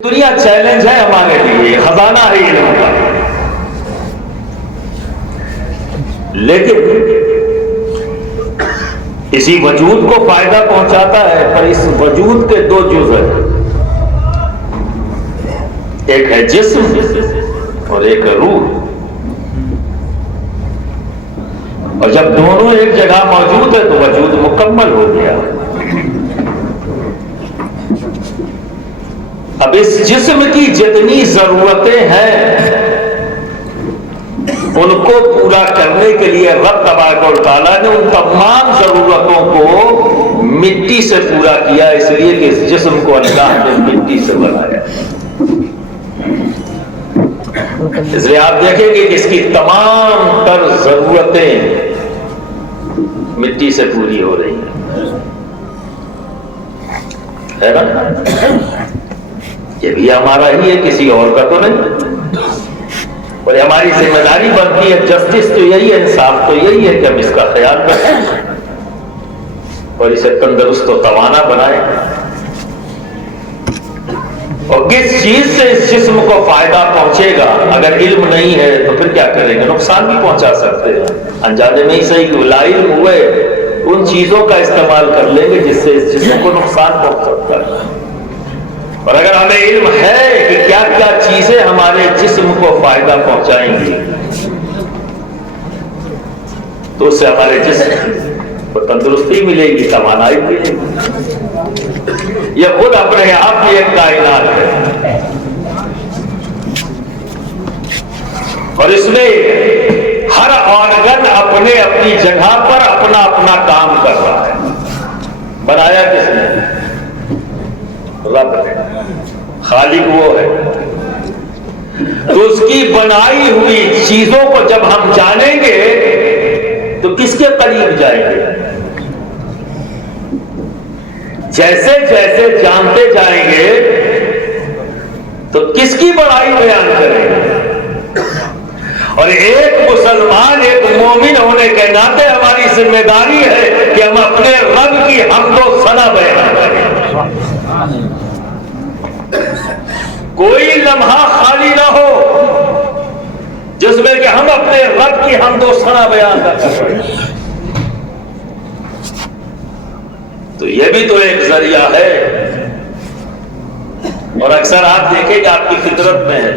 دنیا چیلنج ہے ہمارے لیے، خزانہ ہے علم کا، لیکن اسی وجود کو فائدہ پہنچاتا ہے، پر اس وجود کے دو جز ہیں، ایک ہے جسم اور ایک ہے روح، اور جب دونوں ایک جگہ موجود ہے تو وجود مکمل ہو گیا۔ اب اس جسم کی جتنی ضرورتیں ہیں ان کو پورا کرنے کے لیے رب تبارک و تعالیٰ نے ان تمام ضرورتوں کو مٹی سے پورا کیا، اس لیے کہ اس جسم کو اللہ نے مٹی سے بنایا۔ اس لیے آپ دیکھیں گے کہ اس کی تمام تر ضرورتیں مٹی سے پوری ہو رہی ہیں، ہے نا؟ یہ بھی ہمارا ہی ہے، کسی اور کا تو نہیں، اور ہماری ذمہ داری بنتی ہے، جسٹس تو یہی ہے، انصاف تو یہی ہے کہ ہم اس کا خیال رکھیں اور اسے تندرست و توانا بنائیں۔ اور کس چیز سے اس جسم کو فائدہ پہنچے گا؟ اگر علم نہیں ہے تو پھر کیا کریں گے؟ نقصان بھی پہنچا سکتے ہیں، انجانے میں ہی صحیح کہ لا علم ہوئے ان چیزوں کا استعمال کر لیں گے جس سے اس جسم کو نقصان پہنچ سکتا ہے۔ اور اگر ہمیں علم ہے کہ کیا کیا چیزیں ہمارے جسم کو فائدہ پہنچائیں گی تو اس سے ہمارے جسم کو تندرستی ملے گی، توانائی ملے گی۔ یہ خود اپنے آپ میں ایک کائنات ہے، اور اس میں ہر آرگن اپنے اپنی جگہ پر اپنا اپنا کام کر رہا ہے۔ بنایا کس نے؟ رب نے، خالق وہ ہے۔ تو اس کی بنائی ہوئی چیزوں کو جب ہم جانیں گے تو کس کے قریب جائیں گے؟ جیسے جیسے جانتے جائیں گے تو کس کی بڑائی بیان کریں گے؟ اور ایک مسلمان، ایک مومن ہونے کے ناطے ہماری ذمہ داری ہے کہ ہم اپنے رب کی حمد و ثنا بیان کریں۔ کوئی لمحہ خالی نہ ہو جس میں کہ ہم اپنے رب کی حمد و ثنا بیان نہ کریں۔ تو یہ بھی تو ایک ذریعہ ہے۔ اور اکثر آپ دیکھیں کہ آپ کی فطرت میں ہے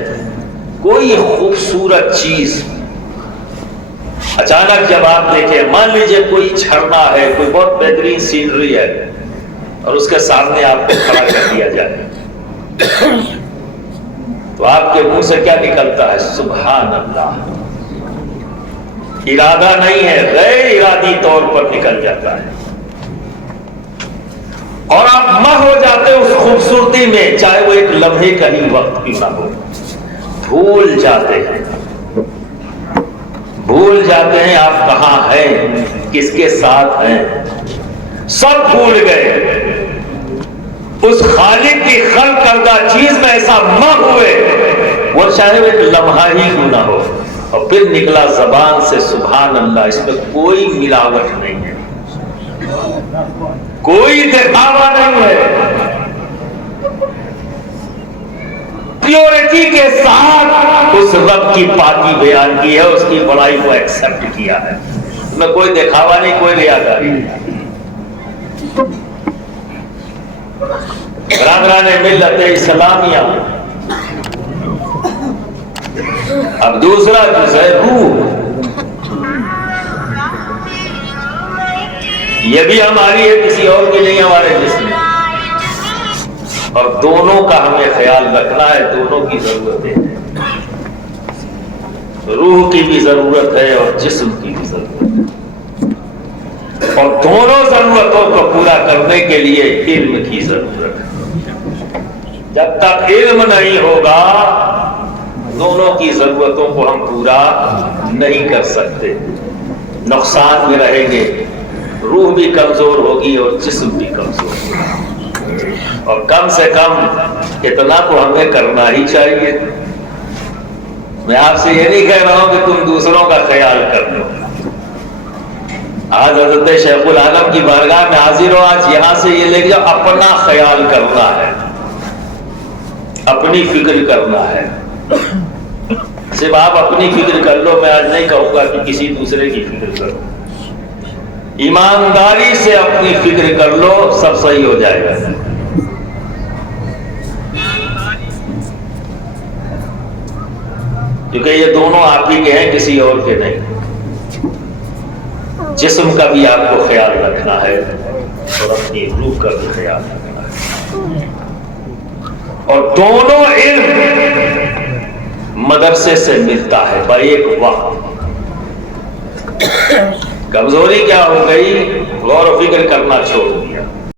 کوئی خوبصورت چیز اچانک جب آپ دیکھیں، مان لیجئے کوئی جھرنا ہے، کوئی بہت بہترین سینری ہے، اور اس کے سامنے آپ کو کھڑا کر دیا جائے تو آپ کے منہ سے کیا نکلتا ہے؟ سبحان اللہ۔ ارادہ نہیں ہے، غیر ارادی طور پر نکل جاتا ہے، اور آپ مہ ہو جاتے اس خوبصورتی میں، چاہے وہ ایک لمحے کا ہی وقت کیوں نہ ہو۔ بھول جاتے ہیں آپ کہاں ہیں، کس کے ساتھ ہیں، سب بھول گئے۔ اس خالق کی خلق کردہ چیز میں ایسا مہ ہوئے، وہ چاہے وہ ایک لمحہ ہی کیوں نہ ہو، اور پھر نکلا زبان سے سبحان اللہ۔ اس میں کوئی ملاوٹ نہیں ہے، کوئی دکھاوا نہیں ہے، پیورٹی کے ساتھ اس رب کی پاکی بیان کی ہے، اس کی بڑائی کو ایکسپٹ کیا ہے۔ اس میں کوئی دکھاوا نہیں، کوئی ریاکاری نہیں۔ برادران ملت اسلامیہ، اب دوسرا جز ہے روح۔ یہ بھی ہماری ہے، کسی اور کی نہیں، ہمارے جسم، اور دونوں کا ہمیں خیال رکھنا ہے، دونوں کی ضرورتیں ہیں۔ روح کی بھی ضرورت ہے اور جسم کی بھی ضرورت ہے، اور دونوں ضرورتوں کو پورا کرنے کے لیے علم کی ضرورت ہے۔ جب تک علم نہیں ہوگا دونوں کی ضرورتوں کو ہم پورا نہیں کر سکتے، نقصان میں رہیں گے، روح بھی کمزور ہوگی اور جسم بھی کمزور ہوگا۔ اور کم سے کم اتنا تو ہمیں کرنا ہی چاہیے۔ میں آپ سے یہ نہیں کہہ رہا ہوں کہ تم دوسروں کا خیال کر لو۔ آج حضرت شیخ العالم کی بارگاہ میں حاضر ہو، آج یہاں سے یہ لے کے جاؤ، اپنا خیال کرنا ہے۔ اپنی فکر کرنا ہے. صرف آپ اپنی فکر کر لو، میں آج نہیں کہوں گا کہ کسی دوسرے کی فکر کرو. ایمانداری سے اپنی فکر کر لو، سب صحیح ہو جائے گا. کیونکہ یہ دونوں آپ ہی کے ہیں، کسی اور کے نہیں. جسم کا بھی آپ کو خیال رکھنا ہے اور اپنی روح کا بھی خیال رکھنا ہے. اور دونوں علم مدرسے سے ملتا ہے ایک وقت. کمزوری کیا ہو گئی؟ غور و فکر کرنا چھوڑ دیا.